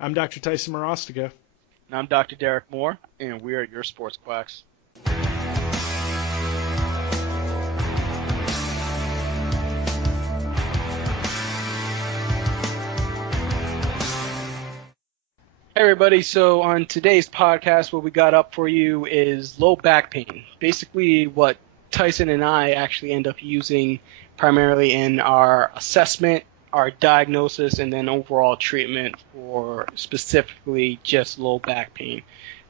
I'm Dr. Tyson Morostica. And I'm Dr. Derek Moore, and we are your sports quacks. Hey everybody, so on today's podcast, what we got up for you is low back pain. Basically what Tyson and I actually end up using primarily in our assessment, our diagnosis, and then overall treatment for specifically just low back pain.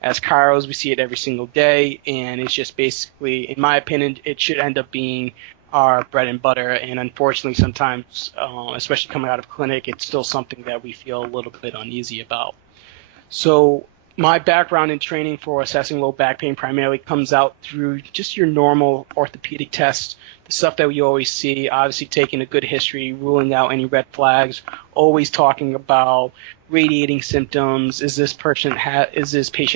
As chiros, we see it every single day, and it's just basically, in my opinion, it should end up being our bread and butter. And unfortunately, sometimes, especially coming out of clinic, it's still something that we feel a little bit uneasy about. So my background in training for assessing low back pain primarily comes out through just your normal orthopedic tests, the stuff that we always see, obviously taking a good history, ruling out any red flags, always talking about radiating symptoms. Is this patient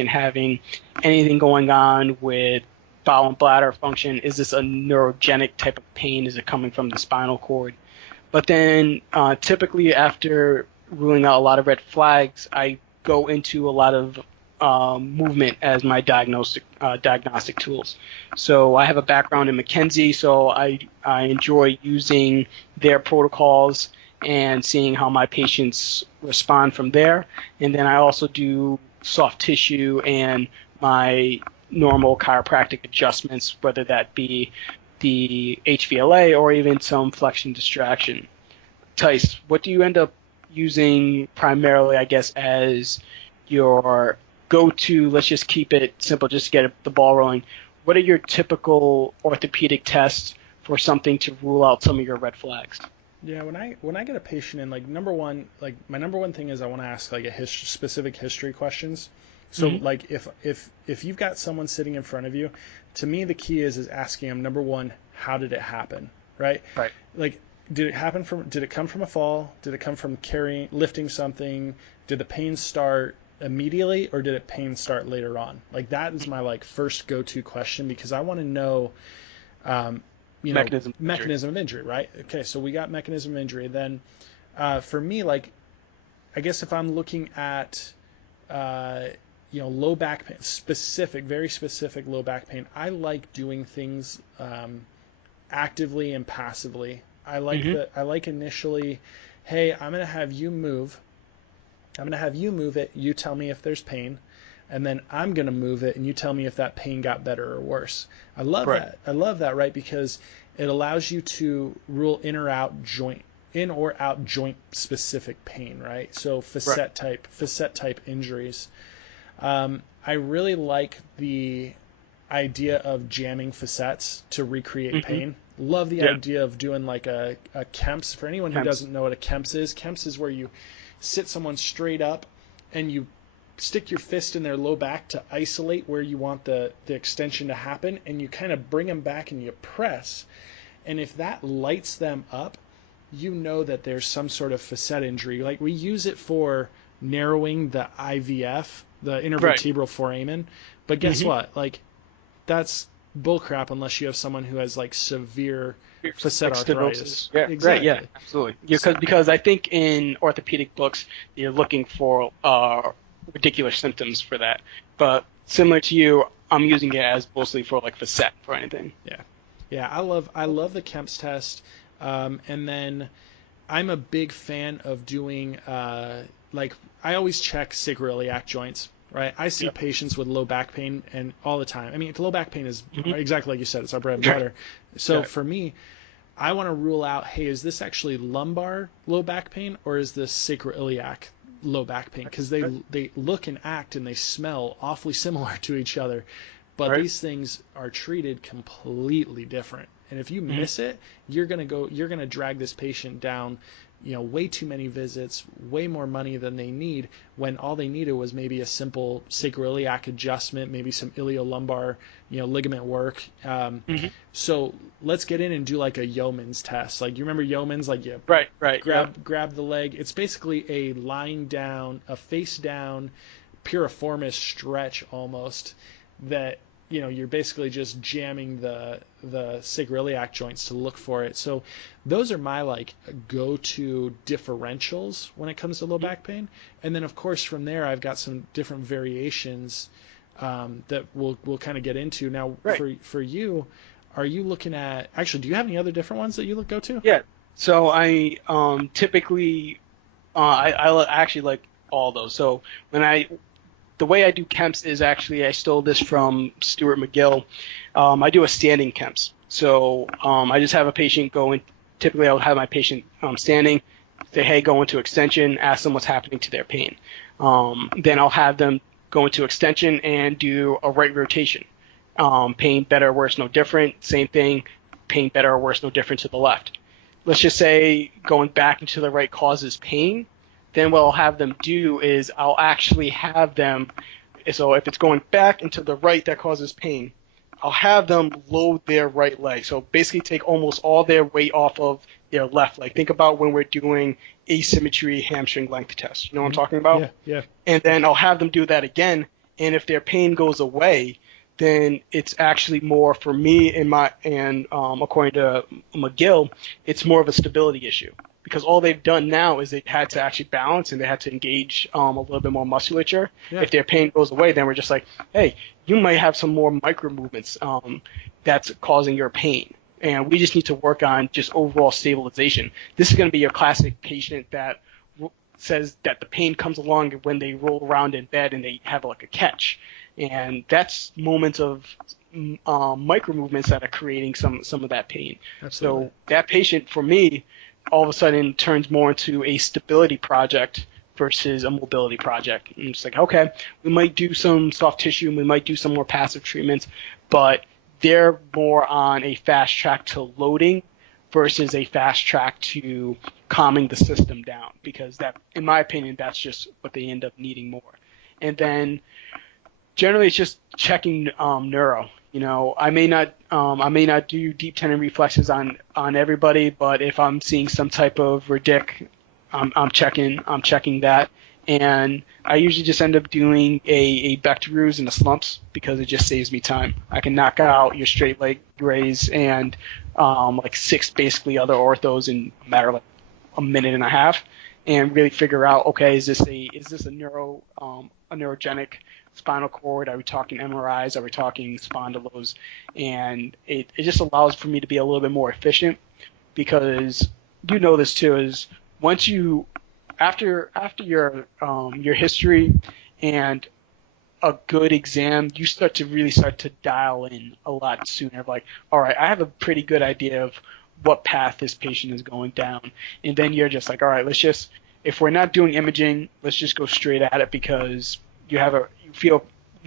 having anything going on with bowel and bladder function? Is this a neurogenic type of pain? Is it coming from the spinal cord? But then typically after ruling out a lot of red flags, I go into a lot of movement as my diagnostic tools. So I have a background in McKenzie, so I enjoy using their protocols and seeing how my patients respond from there. And then I also do soft tissue and my normal chiropractic adjustments, whether that be the HVLA or even some flexion distraction. Tice, what do you end up using primarily, I guess, as your go-to? Let's just keep it simple, just to get the ball rolling. What are your typical orthopedic tests for something to rule out some of your red flags? Yeah, when I get a patient in, like, my number one thing is I want to ask like specific history questions. So like if you've got someone sitting in front of you, to me the key is asking them, number one, how did it happen, right? Right. Like, did it come from a fall? Did it come from lifting something? Did the pain start immediately, or did pain start later on? Like, that is my first go-to question, because I want to know mechanism of injury, right? Okay, so we got mechanism of injury. Then for me, like, I guess if I'm looking at low back pain, very specific low back pain, I like doing things actively and passively. I like initially, hey, I'm gonna have you move it, you tell me if there's pain, and then I'm gonna move it and you tell me if that pain got better or worse. I love that, right? Because it allows you to rule in or out joint specific pain, right? So facet type injuries. I really like the idea of jamming facets to recreate pain. Love the idea of doing like a Kemp's. For anyone who doesn't know what a Kemp's is where you sit someone straight up and you stick your fist in their low back to isolate where you want the extension to happen, and you kind of bring them back and you press. And if that lights them up, you know that there's some sort of facet injury. Like, we use it for narrowing the IVF, the intervertebral foramen. But guess what? Like, that's bullcrap unless you have someone who has like severe facet arthritis. Yeah, exactly. Right, yeah, absolutely. Because I think in orthopedic books you're looking for ridiculous symptoms for that. But similar to you, I'm using it as mostly for like facet for anything. Yeah, I love the Kemp's test, and then I'm a big fan of doing I always check sacroiliac joints. Right, I see patients with low back pain and all the time. I mean, low back pain is exactly like you said; it's our bread and butter. So for me, I want to rule out, hey, is this actually lumbar low back pain or is this sacroiliac low back pain? Because they look and act and they smell awfully similar to each other, but these things are treated completely different. And if you miss it, you're gonna drag this patient down, way too many visits, way more money than they need, when all they needed was maybe a simple sacroiliac adjustment, maybe some iliolumbar, ligament work. So let's get in and do like a yeoman's test. Like, you remember yeoman's? Like, you grab the leg. It's basically a lying down, a face down, piriformis stretch almost, that you're basically just jamming the sacroiliac joints to look for it. So those are my like go-to differentials when it comes to low back pain. And then of course from there I've got some different variations that we'll kind of get into. Now for you, are you looking at, actually, do you have any other different ones that you go to? Yeah. So I typically I actually like all those. So the way I do KEMS is actually, I stole this from Stuart McGill. I do a standing KEMS. So I just have a patient go in. Typically, I'll have my patient standing, say, hey, go into extension, ask them what's happening to their pain. Then I'll have them go into extension and do a right rotation. Pain better, worse, no different. Same thing, pain better or worse, no different to the left. Let's just say going back into the right causes pain. Then what I'll have them do is I'll actually have them, so if it's going back into the right that causes pain, I'll have them load their right leg. So basically take almost all their weight off of their left leg. Think about when we're doing asymmetry hamstring length test. You know what I'm talking about? Yeah. And then I'll have them do that again. And if their pain goes away, then it's actually more for me and according to McGill, it's more of a stability issue. Because all they've done now is they had to actually balance and they had to engage a little bit more musculature. Yeah. If their pain goes away, then we're just like, hey, you might have some more micro movements that's causing your pain. And we just need to work on just overall stabilization. This is going to be your classic patient that says that the pain comes along when they roll around in bed and they have like a catch. And that's moments of micro movements that are creating some of that pain. Absolutely. So that patient, for me, all of a sudden turns more into a stability project versus a mobility project. And it's like, okay, we might do some soft tissue and we might do some more passive treatments, but they're more on a fast track to loading versus a fast track to calming the system down, because that, in my opinion, that's just what they end up needing more. And then generally it's just checking neuro. I may not do deep tendon reflexes on everybody, but if I'm seeing some type of redic, I'm checking that. And I usually just end up doing a Bectoruse and a slumps because it just saves me time. I can knock out your straight leg raise and like 6 basically other orthos in a matter of like a minute and a half, and really figure out, okay, is this a neurogenic spinal cord? Are we talking MRIs? Are we talking spondylos? And it just allows for me to be a little bit more efficient, because you know this too, is once you after your history and a good exam, you start to dial in a lot sooner. Like, all right, I have a pretty good idea of what path this patient is going down. And then you're just like, all right, if we're not doing imaging, let's just go straight at it, because you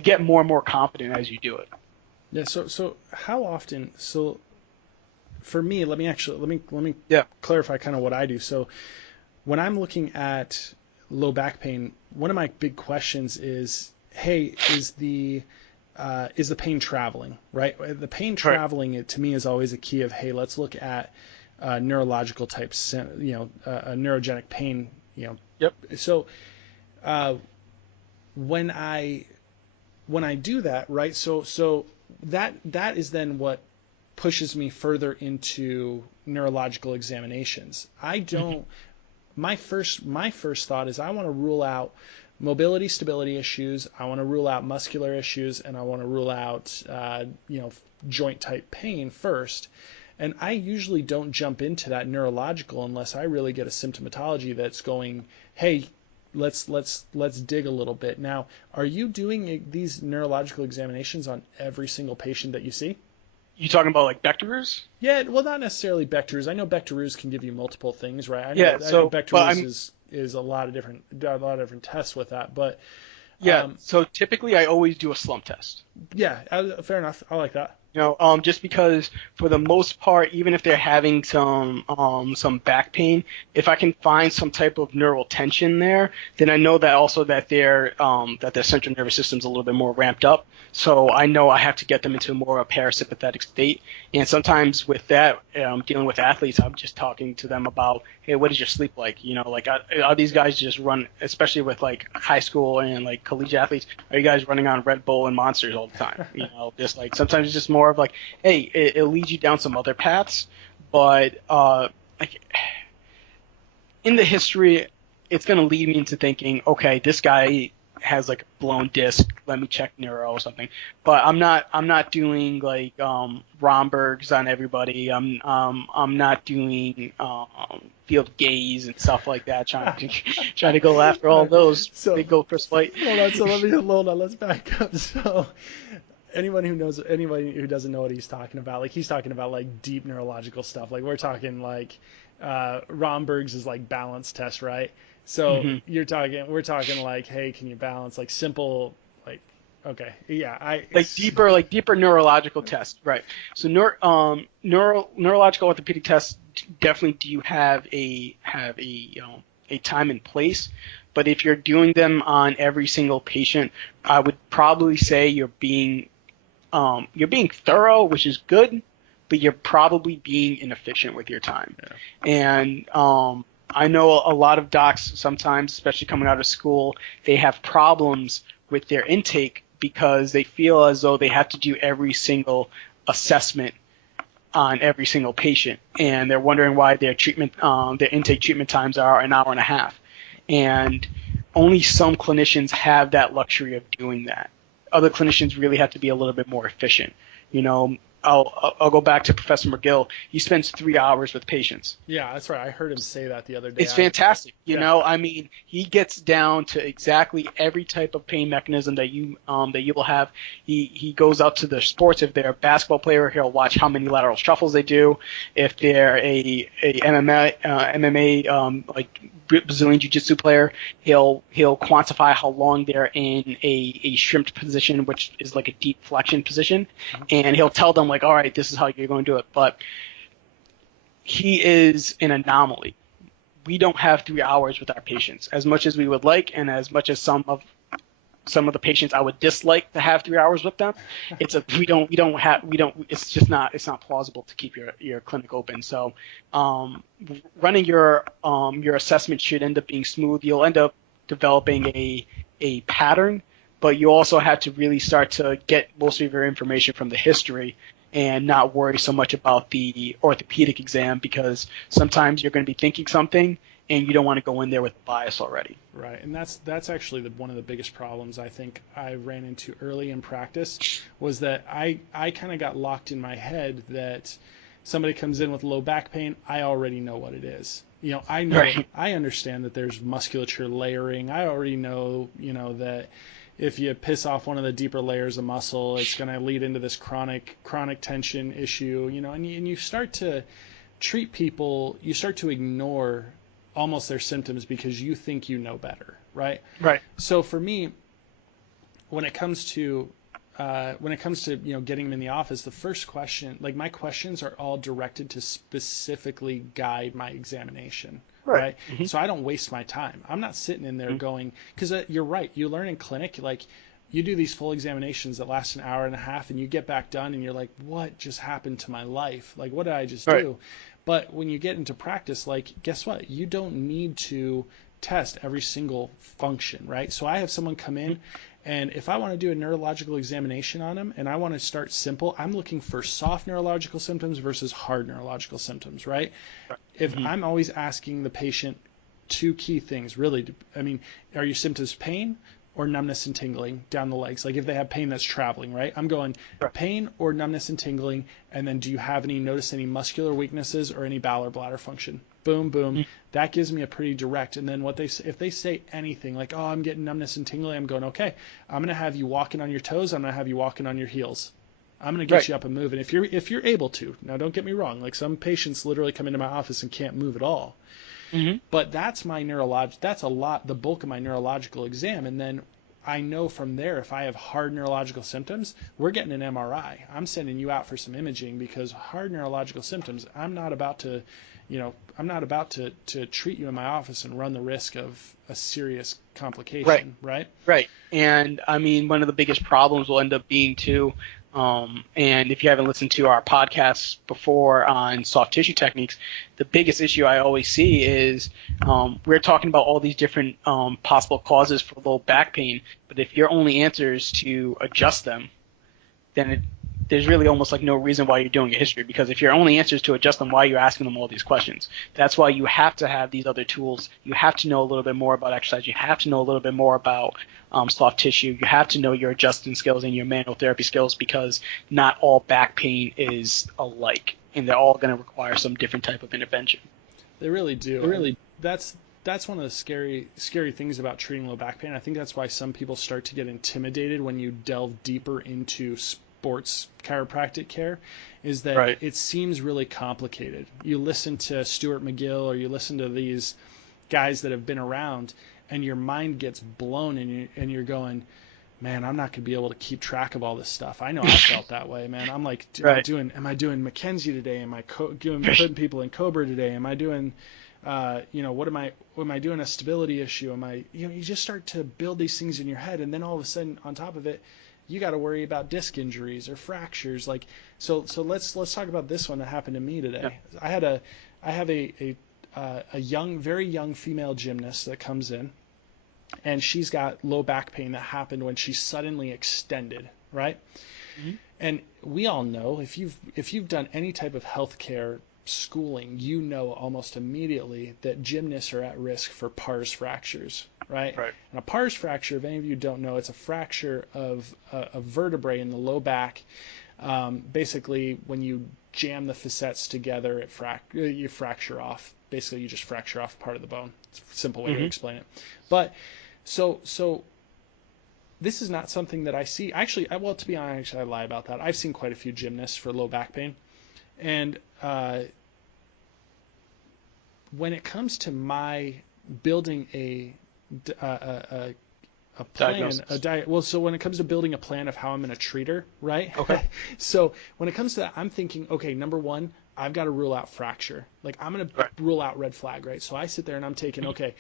get more and more confident as you do it. Yeah. So how often? So for me, let me clarify kind of what I do. So when I'm looking at low back pain, one of my big questions is, hey, is the pain traveling, right? The pain traveling, to me, is always a key of, hey, let's look at neurological types, a neurogenic pain, Yep. So when I do that, right? So that is then what pushes me further into neurological examinations. I don't. My first thought is I want to rule out mobility, stability issues. I want to rule out muscular issues, and I want to rule out joint type pain first. And I usually don't jump into that neurological unless I really get a symptomatology that's going, hey, let's dig a little bit. Now, are you doing these neurological examinations on every single patient that you see? You talking about like Bectoruse? Yeah, well, not necessarily Bectoruse. I know Bectoruse can give you multiple things, right? I know Bectoruse is a lot of different tests with that, but so typically I always do a slump test. Yeah, fair enough. I like that. Just because for the most part, even if they're having some back pain, if I can find some type of neural tension there, then I know that also that their central nervous system's a little bit more ramped up. So I know I have to get them into more of a parasympathetic state. And sometimes with that, dealing with athletes, I'm just talking to them about, hey, what is your sleep like? Like are these guys just run, especially with like high school and like collegiate athletes, are you guys running on Red Bull and Monsters all the time? Just like sometimes it's just more of like, hey, it leads you down some other paths, but like in the history, it's going to lead me into thinking, okay, this guy has like a blown disc. Let me check neuro or something. But I'm not doing like Romberg's on everybody. I'm not doing field gaze and stuff like that. Trying to go after all those big go Chris White. Hold on. Let's back up. So anybody who doesn't know what he's talking about, like he's talking about like deep neurological stuff. Like we're talking like Romberg's is like balance test, right? So we're talking like, hey, can you balance, like simple, like, okay, yeah, deeper neurological tests, right? So neurological orthopedic tests definitely do have a time and place, but if you're doing them on every single patient, I would probably say you're being thorough, which is good, but you're probably being inefficient with your time. Yeah. And I know a lot of docs sometimes, especially coming out of school, they have problems with their intake because they feel as though they have to do every single assessment on every single patient, and they're wondering why their intake treatment times are an hour and a half. And only some clinicians have that luxury of doing that. Other clinicians really have to be a little bit more efficient. I'll go back to Professor McGill. He spends 3 hours with patients. Yeah, that's right. I heard him say that the other day. It's fantastic. I mean, he gets down to exactly every type of pain mechanism that you will have. He goes out to the sports. If they're a basketball player, he'll watch how many lateral shuffles they do. If they're a MMA like Brazilian Jiu-Jitsu player, he'll quantify how long they're in a shrimped position, which is like a deep flexion position, and he'll tell them like, all right, this is how you're going to do it. But he is an anomaly. We don't have 3 hours with our patients as much as we would like, and as much as some of the patients I would dislike to have 3 hours with them. It's not plausible to keep your clinic open. So running your assessment should end up being smooth. You'll end up developing a pattern, but you also have to really start to get most of your information from the history and not worry so much about the orthopedic exam, because sometimes you're going to be thinking something and you don't want to go in there with bias already. Right, and that's actually one of the biggest problems I think I ran into early in practice, was that I kind of got locked in my head that somebody comes in with low back pain, I already know what it is. I know, right. I understand that there's musculature layering. I already know, that if you piss off one of the deeper layers of muscle, it's going to lead into this chronic tension issue, and you start to treat people, you start to ignore almost their symptoms because you think you know better, right? Right. So for me, when it comes to getting them in the office, the first question, like my questions are all directed to specifically guide my examination. Right. Mm-hmm. So I don't waste my time. I'm not sitting in there going, because you're right. You learn in clinic, like you do these full examinations that last an hour and a half, and you get back done and you're like, what just happened to my life? Like, what did I just do? But when you get into practice, like, guess what? You don't need to test every single function, right? So I have someone come in, and if I want to do a neurological examination on them and I want to start simple, I'm looking for soft neurological symptoms versus hard neurological symptoms, right? If I'm always asking the patient two key things, really, I mean, are your symptoms pain or numbness and tingling down the legs? Like if they have pain that's traveling, right? I'm going pain or numbness and tingling, and then do you have notice any muscular weaknesses or any bowel or bladder function? Boom, boom. That gives me a pretty direct. And then if they say anything like, oh, I'm getting numbness and tingling, I'm going, okay, I'm going to have you walking on your toes. I'm going to have you walking on your heels. I'm going to get you up and moving if you're able to. Now, don't get me wrong. Like some patients literally come into my office and can't move at all. But that's my that's the bulk of my neurological exam. And then I know from there, if I have hard neurological symptoms, we're getting an MRI. I'm sending you out for some imaging, because hard neurological symptoms, I'm not about to treat you in my office and run the risk of a serious complication, right? Right. And I mean, one of the biggest problems will end up being too, and if you haven't listened to our podcasts before on soft tissue techniques, the biggest issue I always see is we're talking about all these different possible causes for low back pain, but if your only answer is to adjust them, then there's really almost like no reason why you're doing a history, because if your only answer is to adjust them, why are you asking them all these questions? That's why you have to have these other tools. You have to know a little bit more about exercise. You have to know a little bit more about soft tissue. You have to know your adjusting skills and your manual therapy skills, because not all back pain is alike, and they're all going to require some different type of intervention. They really do. That's one of the scary things about treating low back pain. I think that's why some people start to get intimidated when you delve deeper into sports chiropractic care, is that it seems really complicated. You listen to Stuart McGill, or you listen to these guys that have been around, and your mind gets blown, and you're going, man, I'm not going to be able to keep track of all this stuff. I know I felt that way, man. I'm like, am I doing McKenzie today? Am I putting people in Cobra today? Am I doing, what am I doing a stability issue? You just start to build these things in your head, and then all of a sudden, on top of it, you got to worry about disc injuries or fractures. Like, so let's talk about this one that happened to me today. Yeah. I have a very young female gymnast that comes in, and she's got low back pain that happened when she suddenly extended, right? Mm-hmm. And we all know, if you've done any type of healthcare schooling, you know almost immediately that gymnasts are at risk for pars fractures, right? And a pars fracture, if any of you don't know, it's a fracture of a vertebrae in the low back. Basically, when you jam the facets together, you fracture off. Basically, you just fracture off part of the bone. It's a simple way to explain it. But so this is not something that I see. Actually, to be honest, I lie about that. I've seen quite a few gymnasts for low back pain. And when it comes to my building a plan, so when it comes to building a plan of how I'm going to treat her, right? Okay. So when it comes to that, I'm thinking, okay, number one, I've got to rule out fracture. Like, I'm going to rule out red flag, right? So I sit there and I'm taking, okay,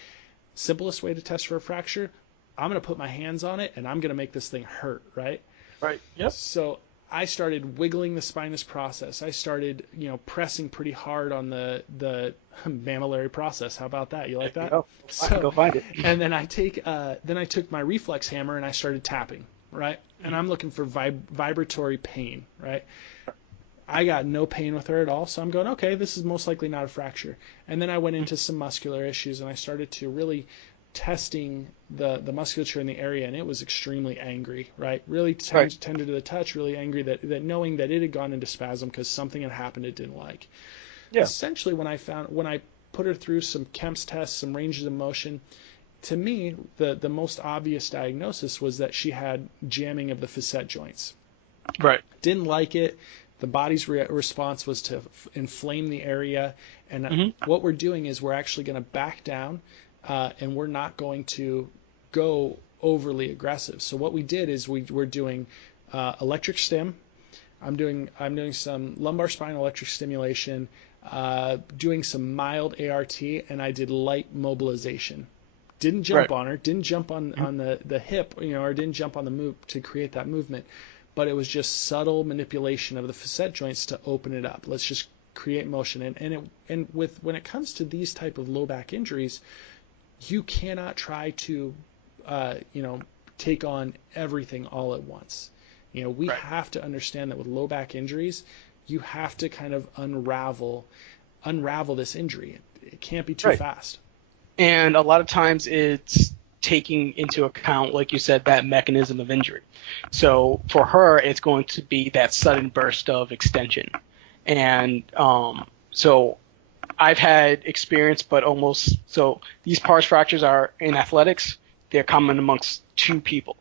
simplest way to test for a fracture, I'm going to put my hands on it and I'm going to make this thing hurt, right? Right. Yep. So I started wiggling the spinous process. I started, pressing pretty hard on the mammillary process. How about that? You like that? Go find it. And then I took my reflex hammer and I started tapping, right? And I'm looking for vibratory pain, right? I got no pain with her at all, so I'm going, okay, this is most likely not a fracture. And then I went into some muscular issues, and I started to really testing the musculature in the area, and it was extremely angry, right? Really tender to the touch, really angry that knowing that it had gone into spasm because something had happened it didn't like. Yeah. Essentially, when I put her through some Kemp's tests, some ranges of motion, to me, the most obvious diagnosis was that she had jamming of the facet joints. Right. Didn't like it. The body's response was to inflame the area, and what we're doing is we're actually going to back down, and we're not going to go overly aggressive. So what we did is we're doing electric stim. I'm doing some lumbar spine electric stimulation, doing some mild ART, and I did light mobilization. Didn't jump on her, didn't jump on the hip, or didn't jump on the move to create that movement. But it was just subtle manipulation of the facet joints to open it up. Let's just create motion. And when it comes to these type of low back injuries, you cannot try to, take on everything all at once. We have to understand that with low back injuries, you have to kind of unravel this injury. It can't be too fast. And a lot of times it's taking into account, like you said, that mechanism of injury. So for her, it's going to be that sudden burst of extension. And so I've had experience, but so these pars fractures are in athletics, they're common amongst two people.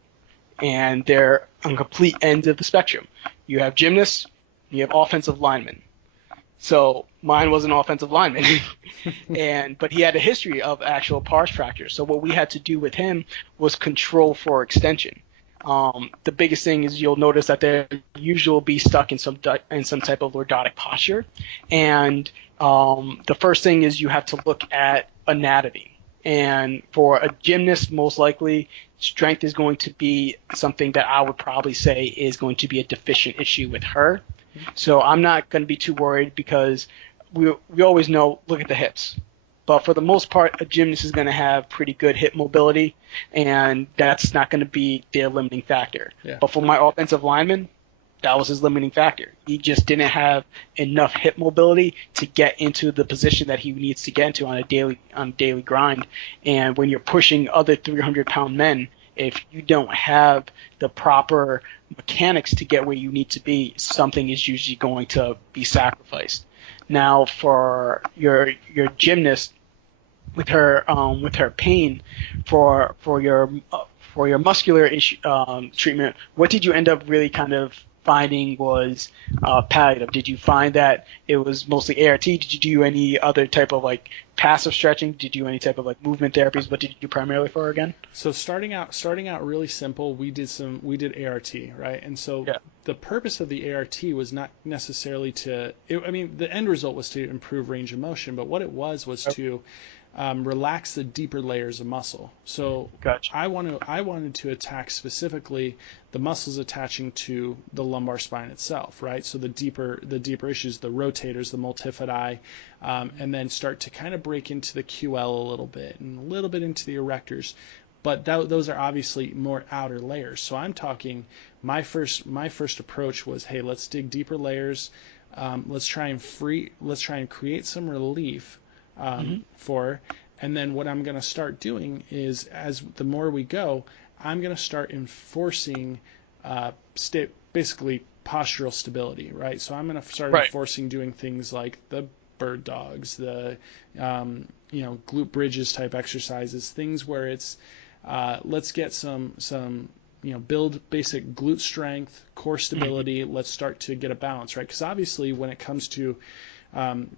And they're on complete ends of the spectrum. You have gymnasts, you have offensive linemen. So mine was an offensive lineman, but he had a history of actual pars fractures. So what we had to do with him was control for extension. The biggest thing is you'll notice that they usually will be stuck in some type of lordotic posture, and the first thing is you have to look at anatomy. And for a gymnast, most likely, strength is going to be something that I would probably say is going to be a deficient issue with her. So I'm not going to be too worried because we always know, look at the hips. But for the most part, a gymnast is going to have pretty good hip mobility, and that's not going to be their limiting factor. Yeah. But for my offensive lineman, that was his limiting factor. He just didn't have enough hip mobility to get into the position that he needs to get into on a daily grind. And when you're pushing other 300-pound men, if you don't have the proper mechanics to get where you need to be, something is usually going to be sacrificed. Now, for your gymnast, with her pain, for your muscular issue, treatment, what did you end up really kind of finding was palliative? Did you find that it was mostly ART? Did you do any other type of like passive stretching? Did you do any type of like movement therapies? What did you do primarily for her again? So starting out really simple, we did ART, right? And so the purpose of the ART was not necessarily the end result was to improve range of motion, but what it was to relax the deeper layers of muscle. So Gotcha. I wanted to attack specifically the muscles attaching to the lumbar spine itself, right? So the deeper issues, the rotators, the multifidi, and then start to kind of break into the QL a little bit and a little bit into the erectors. But those are obviously more outer layers. So I'm talking my first approach was, hey, let's dig deeper layers. Let's try and create some relief for her. And then what I'm going to start doing is, as the more we go, I'm going to start enforcing basically postural stability, right? So I'm going to start enforcing doing things like the bird dogs, the glute bridges type exercises, things where it's let's get some build basic glute strength, core stability. Let's start to get a balance, right? Because obviously when it comes to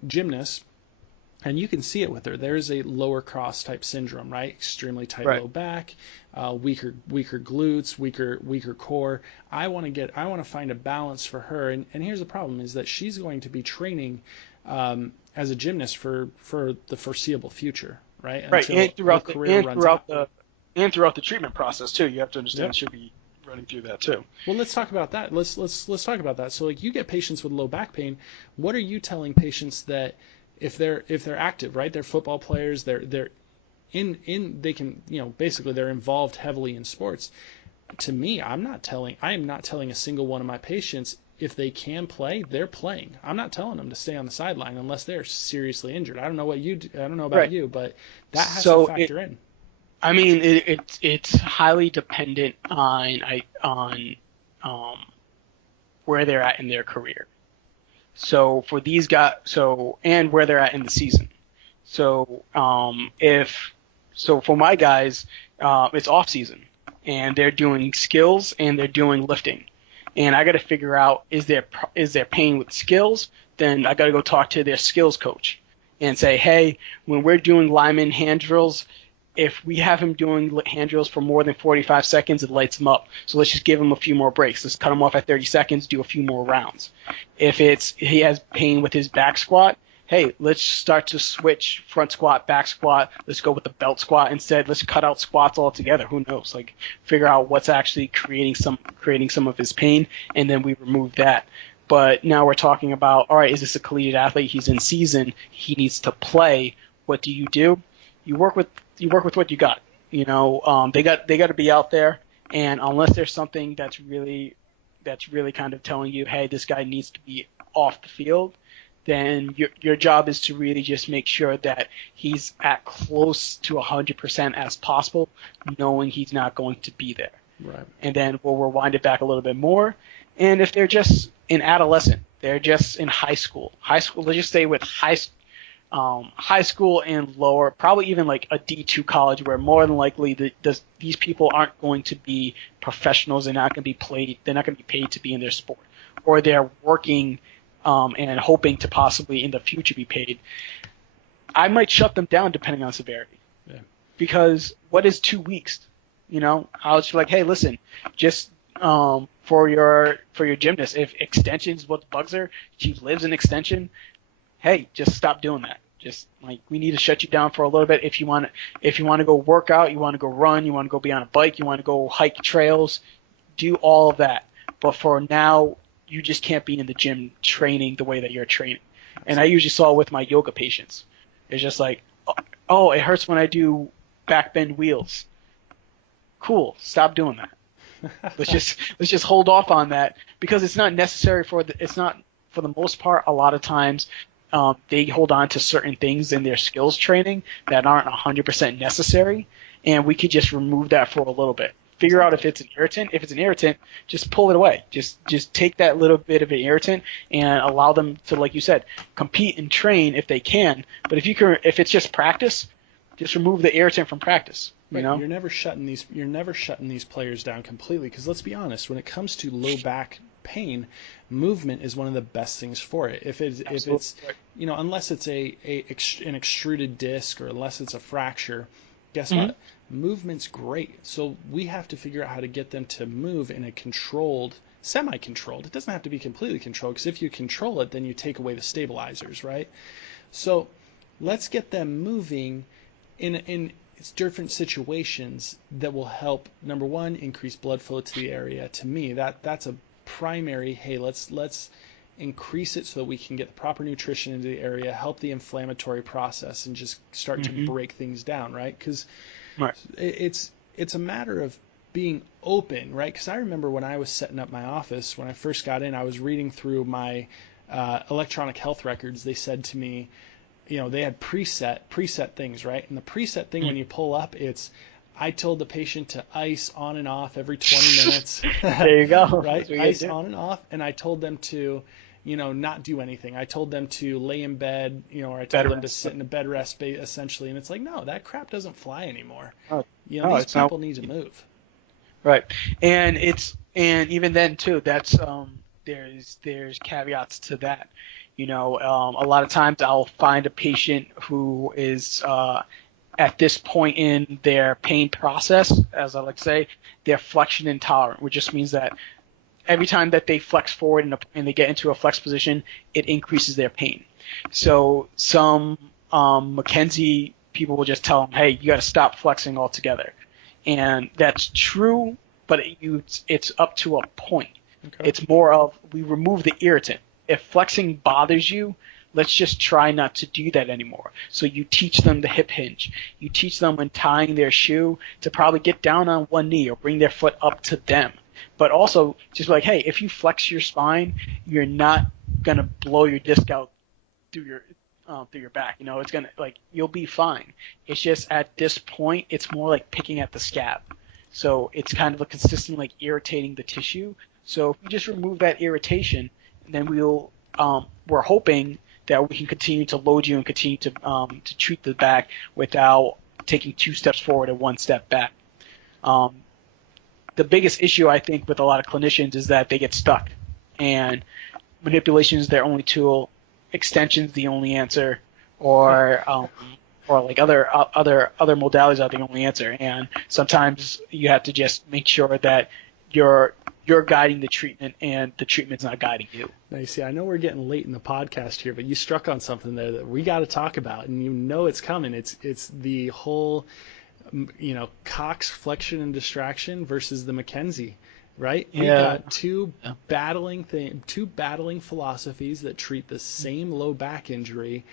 gymnasts, and you can see it with her, there's a lower cross type syndrome, right? Extremely tight low back, weaker glutes, weaker core. I want to find a balance for her, and here's the problem: is that she's going to be training as a gymnast for the foreseeable future, right? And throughout the treatment process too. You have to understand she'll be running through that too. Well, let's talk about that. Let's talk about that. So, like, you get patients with low back pain. What are you telling patients that if they're active, right? They're football players. They're they can basically they're involved heavily in sports. To me, I am not telling a single one of my patients, if they can play, they're playing. I'm not telling them to stay on the sideline unless they're seriously injured. I don't know what you do. I don't know about you, but that has to factor in. I mean, it's highly dependent on where they're at in their career. So for these guys, and where they're at in the season. So for my guys, it's off season, and they're doing skills and they're doing lifting, and I got to figure out is there pain with skills? Then I got to go talk to their skills coach and say, hey, when we're doing lineman hand drills, if we have him doing hand drills for more than 45 seconds, it lights him up. So let's just give him a few more breaks. Let's cut him off at 30 seconds, do a few more rounds. If he has pain with his back squat, hey, let's start to switch front squat, back squat. Let's go with the belt squat instead. Let's cut out squats altogether. Who knows? Like, figure out what's actually creating some of his pain, and then we remove that. But now we're talking about, all right, is this a collegiate athlete? He's in season. He needs to play. What do? You work with what you got. They got to be out there, and unless there's something that's really kind of telling you, hey, this guy needs to be off the field, then your job is to really just make sure that he's at close to 100% as possible, knowing he's not going to be there. Right. And then we'll rewind it back a little bit more. And if they're just an adolescent, they're just in high school, let's just stay with high school and lower, probably even like a D2 college, where more than likely these people aren't going to be professionals. They're not going to be paid to be in their sport, or they're working and hoping to possibly in the future be paid, I might shut them down depending on severity. Yeah. Because what is 2 weeks? I'll just be like, hey, listen, just for your gymnast, if extension is what the bugs are, she lives in extension, hey, just stop doing that. Just like we need to shut you down for a little bit. If you want to go work out, you want to go run, you want to go be on a bike, you want to go hike trails, do all of that. But for now, you just can't be in the gym training the way that you're training. And I usually saw with my yoga patients, it's just like, oh, it hurts when I do back bend wheels. Cool, stop doing that. Let's just hold off on that because it's not necessary for the most part. A lot of times, they hold on to certain things in their skills training that aren't 100% necessary, and we could just remove that for a little bit. Figure out if it's an irritant. If it's an irritant, just pull it away. Just take that little bit of an irritant and allow them to, like you said, compete and train if they can. But if it's just practice, just remove the irritant from practice. Right. You're never shutting these players down completely, because let's be honest, when it comes to low back pain, movement is one of the best things for it. If it's unless it's an extruded disc or unless it's a fracture, guess what? Movement's great. So we have to figure out how to get them to move in a controlled, semi-controlled. It doesn't have to be completely controlled, because if you control it, then you take away the stabilizers, right? So let's get them moving in different situations that will help, number one, increase blood flow to the area. To me, that's a primary, hey, let's increase it so that we can get the proper nutrition into the area, help the inflammatory process, and just start to break things down, right? Because it's a matter of being open, right? Because I remember when I was setting up my office, when I first got in, I was reading through my electronic health records. They said to me, they had preset things, right? And the preset thing, when you pull up, I told the patient to ice on and off every 20 minutes. There you go. Right? Ice on and off. And I told them to, not do anything. I told them to lay in bed, or I told them to sit in a bed rest, essentially. And it's like, no, that crap doesn't fly anymore. These people need to move. Right. And even then too, that's there's caveats to that. A lot of times I'll find a patient who is at this point in their pain process, as I like to say, they're flexion intolerant, which just means that every time that they flex forward and they get into a flex position, it increases their pain. So some McKenzie people will just tell them, hey, you got to stop flexing altogether. And that's true, but it's up to a point. Okay. It's more of we remove the irritant. If flexing bothers you, let's just try not to do that anymore. So you teach them the hip hinge. You teach them when tying their shoe to probably get down on one knee or bring their foot up to them. But also just be like, hey, if you flex your spine, you're not going to blow your disc out through your back. It's going to, you'll be fine. It's just at this point, it's more like picking at the scab. So it's kind of a consistent, irritating the tissue. So if we just remove that irritation, then we're hoping that we can continue to load you and continue to treat the back without taking 2 steps forward and 1 step back. The biggest issue, I think, with a lot of clinicians is that they get stuck, and manipulation is their only tool, extension's the only answer, or other modalities are the only answer. And sometimes you have to just make sure that you're guiding the treatment and the treatment's not guiding you. Now, you see, I know we're getting late in the podcast here, but you struck on something there that we got to talk about, and it's coming. It's the whole, Cox flexion and distraction versus the McKenzie, right? Yeah. We got two battling philosophies that treat the same low back injury,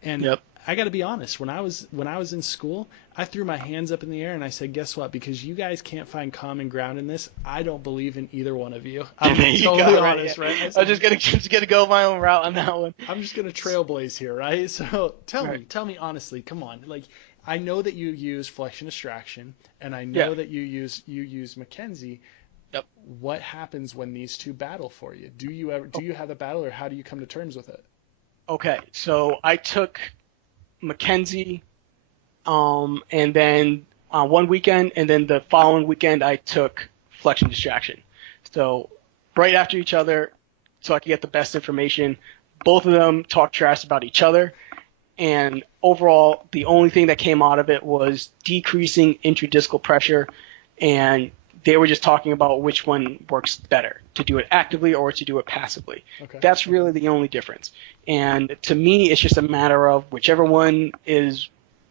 and I got to be honest. When I was in school, I threw my hands up in the air and I said, "Guess what? Because you guys can't find common ground in this, I don't believe in either one of you." I'm totally honest, right? I'm just gonna go my own route on that one. I'm just gonna trailblaze here, right? So tell me honestly. Come on, I know that you use flexion distraction, and I know that you use McKenzie. Yep. What happens when these two battle for you? Do you have a battle, or how do you come to terms with it? Okay, so I took McKenzie, and then one weekend, and then the following weekend I took flexion distraction. So right after each other, so I could get the best information. both of them talked trash about each other. And overall, the only thing that came out of it was decreasing intradiscal pressure, and they were just talking about which one works better, to do it actively or to do it passively. Okay. That's really the only difference. And to me, it's just a matter of whichever one is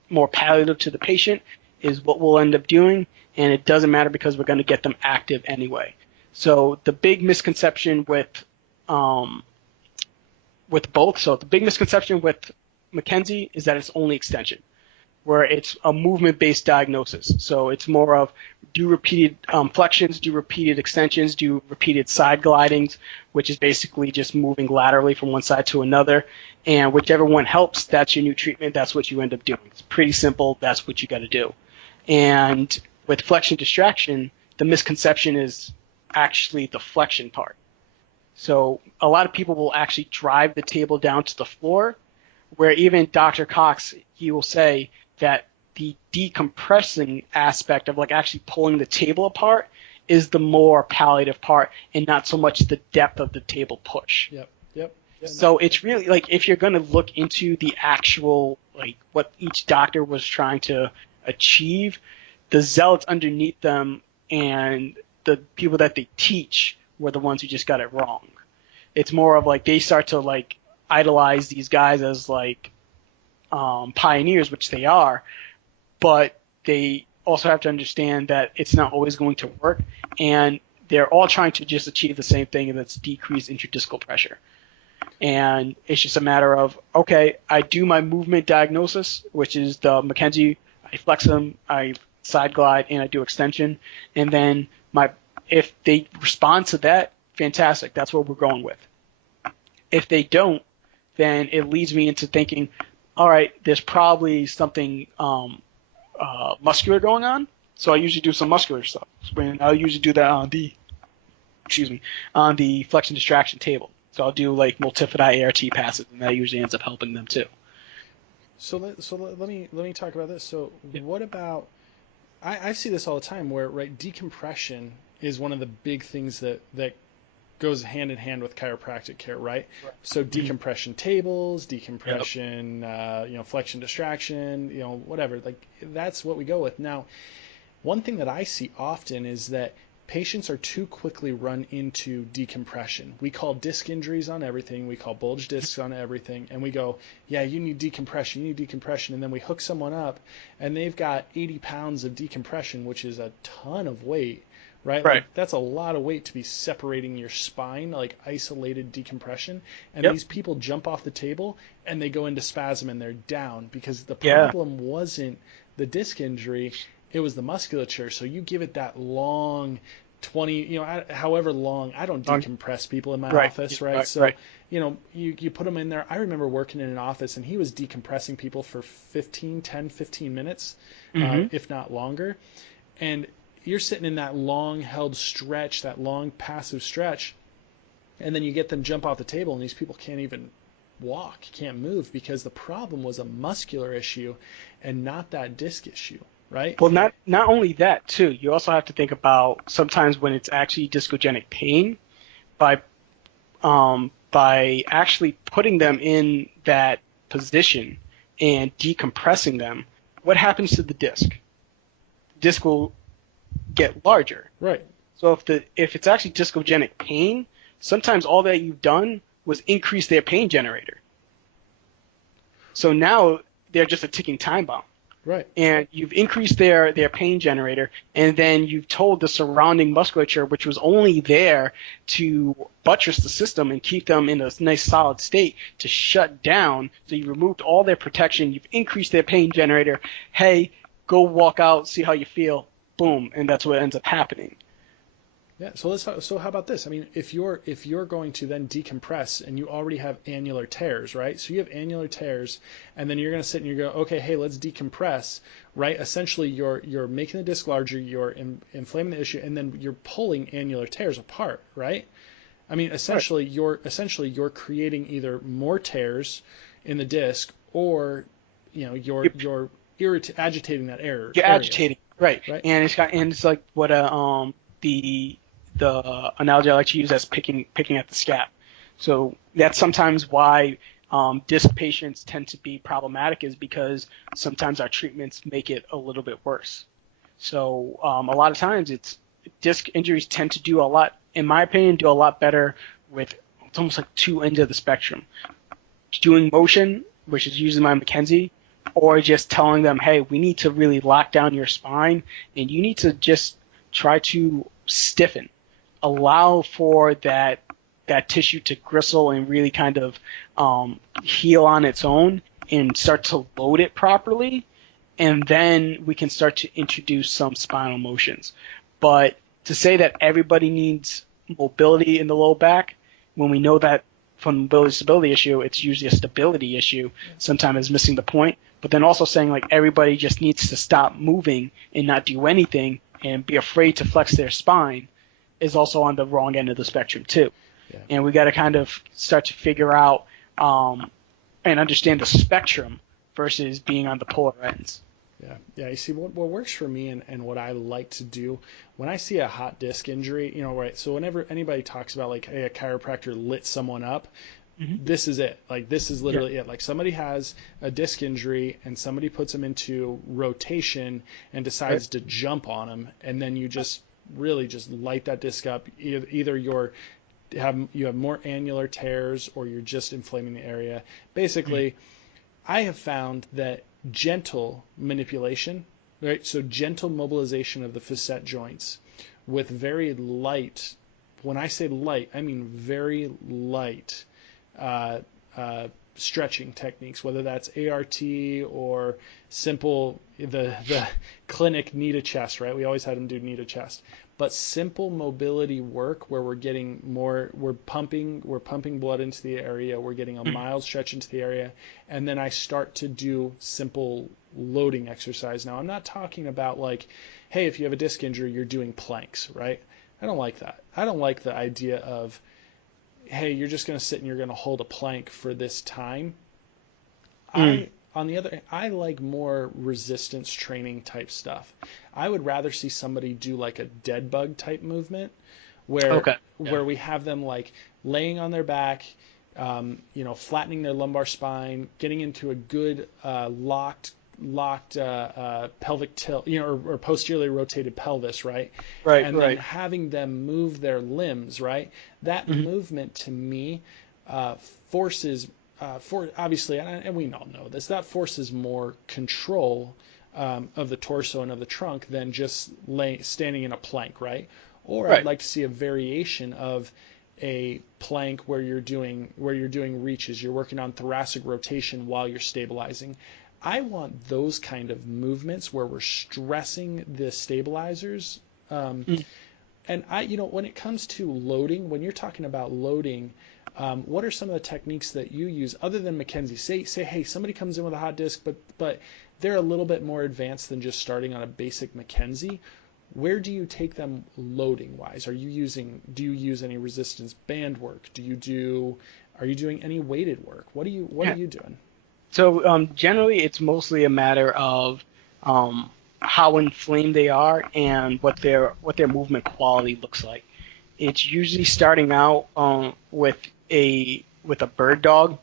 more palliative to the patient is what we'll end up doing, and it doesn't matter because we're going to get them active anyway. So the big misconception with both, so the big misconception with McKenzie is that it's only extension, where it's a movement-based diagnosis. So it's more of do repeated flexions, do repeated extensions, do repeated side glidings, which is basically just moving laterally from one side to another. And whichever one helps, that's your new treatment. That's what you end up doing. It's pretty simple. That's what you got to do. And with flexion distraction, the misconception is actually the flexion part. So a lot of people will actually drive the table down to the floor, where even Dr. Cox, he will say that the decompressing aspect of like actually pulling the table apart is the more palliative part and not so much the depth of the table push. Yep. So it's really like if you're going to look into the actual like what each doctor was trying to achieve, the zealots underneath them and the people that they teach were the ones who just got it wrong. It's more of like they start to like idolize these guys as like pioneers, which they are, but they also have to understand that it's not always going to work, and they're all trying to just achieve the same thing, and that's decrease intradiscal pressure. And it's just a matter of, okay, I do my movement diagnosis, which is the McKenzie, I flex them, I side glide, and I do extension, and then if they respond to that, fantastic, that's what we're going with. If they don't, then it leads me into thinking, all right, there's probably something muscular going on. So I usually do some muscular stuff. When I usually do that on the flexion distraction table. So I'll do like multifidi ART passes, and that usually ends up helping them too. So let me talk about this. So what about? I see this all the time where decompression is one of the big things that goes hand in hand with chiropractic care, right? So decompression tables, decompression, flexion distraction, whatever. Like that's what we go with. Now, one thing that I see often is that patients are too quickly run into decompression. We call disc injuries on everything. We call bulge discs on everything. And we go, yeah, you need decompression. And then we hook someone up and they've got 80 pounds of decompression, which is a ton of weight. Right? Like, that's a lot of weight to be separating your spine, like isolated decompression. And these people jump off the table and they go into spasm and they're down because the problem wasn't the disc injury, it was the musculature. So you give it that long 20, however long. I don't decompress people in my office, right? So, you put them in there. I remember working in an office and he was decompressing people for 10, 15 minutes, if not longer. And you're sitting in that long held stretch, that long passive stretch, and then you get them jump off the table and these people can't even walk, can't move because the problem was a muscular issue and not that disc issue, right? Well, not only that too, you also have to think about sometimes when it's actually discogenic pain by actually putting them in that position and decompressing them, what happens to the disc? Disc will get larger. Right. So if it's actually discogenic pain, sometimes all that you've done was increase their pain generator. So now they're just a ticking time bomb. Right. And you've increased their pain generator, and then you've told the surrounding musculature, which was only there to buttress the system and keep them in a nice solid state, to shut down. So you removed all their protection. You've increased their pain generator. Hey, go walk out, see how you feel. Boom, and that's what ends up happening. Yeah. So how about this? I mean, if you're going to then decompress and you already have annular tears, right? So you have annular tears, and then you're going to sit and you go, okay, hey, let's decompress, right? Essentially, you're making the disc larger, you're inflaming the issue, and then you're pulling annular tears apart, right? I mean, essentially, you're creating either more tears in the disc, or you're agitating that area. You're agitating. Right. And it's like what the analogy I like to use as picking at the scab. So that's sometimes why disc patients tend to be problematic, is because sometimes our treatments make it a little bit worse. So a lot of times disc injuries tend to do a lot, in my opinion, do a lot better with, it's almost like two ends of the spectrum. Doing motion, which is usually my McKenzie, or just telling them, hey, we need to really lock down your spine and you need to just try to stiffen, allow for that tissue to gristle and really kind of heal on its own and start to load it properly, and then we can start to introduce some spinal motions. But to say that everybody needs mobility in the low back, when we know that from the mobility stability issue, it's usually a stability issue, sometimes it's missing the point. But then also saying like everybody just needs to stop moving and not do anything and be afraid to flex their spine is also on the wrong end of the spectrum too. Yeah. And we got to kind of start to figure out and understand the spectrum versus being on the polar ends. Yeah. You see, what works for me and what I like to do when I see a hot disc injury, right? So whenever anybody talks about like, hey, a chiropractor lit someone up, this is it. Like, this is literally it. Like, somebody has a disc injury and somebody puts them into rotation and decides to jump on them, and then you just really just light that disc up. Either you have more annular tears or you're just inflaming the area. Basically, I have found that gentle manipulation, right? So gentle mobilization of the facet joints with very light, when I say light, I mean very light stretching techniques, whether that's ART or simple, the clinic knee to chest, right? We always had them do knee to chest. But simple mobility work where we're pumping blood into the area, we're getting a mild stretch into the area, and then I start to do simple loading exercise. Now, I'm not talking about like, hey, if you have a disc injury, you're doing planks, right? I don't like that. I don't like the idea of, hey, you're just going to sit and you're going to hold a plank for this time. On the other hand, I like more resistance training type stuff. I would rather see somebody do like a dead bug type movement where we have them like laying on their back, flattening their lumbar spine, getting into a good locked pelvic tilt, or posteriorly rotated pelvis, right? Right. And then having them move their limbs, right? That movement to me forces, obviously, and we all know this, that forces more control of the torso and of the trunk than just standing in a plank, right? Or I'd like to see a variation of a plank where you're doing reaches, you're working on thoracic rotation while you're stabilizing. I want those kind of movements where we're stressing the stabilizers. And when it comes to loading, when you're talking about loading, what are some of the techniques that you use other than McKenzie? Say, hey, somebody comes in with a hot disc, but they're a little bit more advanced than just starting on a basic McKenzie. Where do you take them loading wise? Do you use any resistance band work? Are you doing any weighted work? What are you doing? So generally, it's mostly a matter of how inflamed they are and what their movement quality looks like. It's usually starting out with a bird dog,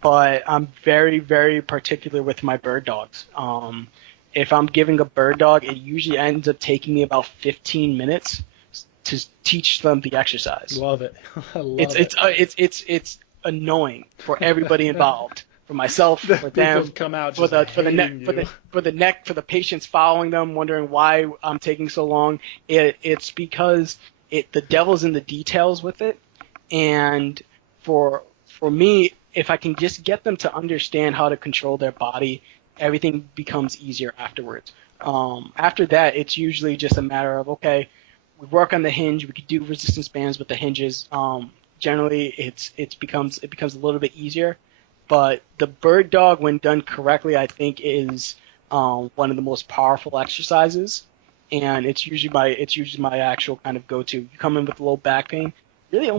but I'm very, very particular with my bird dogs. If I'm giving a bird dog, it usually ends up taking me about 15 minutes to teach them the exercise. Love it. It's annoying for everybody involved. For myself, for them, come out for the patients following them, wondering why I'm taking so long. It's because the devil's in the details with it, and for me, if I can just get them to understand how to control their body, everything becomes easier afterwards. After that, it's usually just a matter of, okay, we work on the hinge, we could do resistance bands with the hinges. Generally, it becomes a little bit easier. But the bird dog, when done correctly, I think is one of the most powerful exercises, and it's usually my actual kind of go-to. You come in with low back pain, really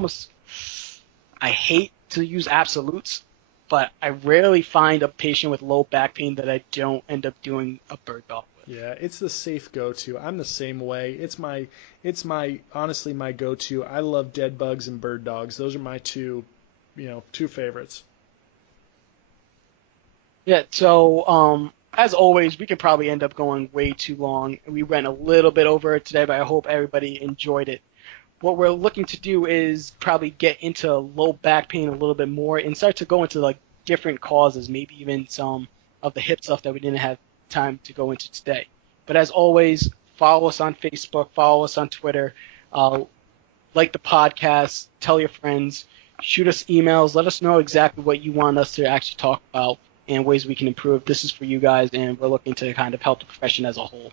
I hate to use absolutes, but I rarely find a patient with low back pain that I don't end up doing a bird dog with. Yeah, it's the safe go-to. I'm the same way. It's my honestly my go-to. I love dead bugs and bird dogs. Those are my two two favorites. Yeah, so as always, we could probably end up going way too long. We went a little bit over it today, but I hope everybody enjoyed it. What we're looking to do is probably get into low back pain a little bit more and start to go into like different causes, maybe even some of the hip stuff that we didn't have time to go into today. But as always, follow us on Facebook, follow us on Twitter, like the podcast, tell your friends, shoot us emails, let us know exactly what you want us to actually talk about and ways we can improve. This is for you guys, and we're looking to kind of help the profession as a whole.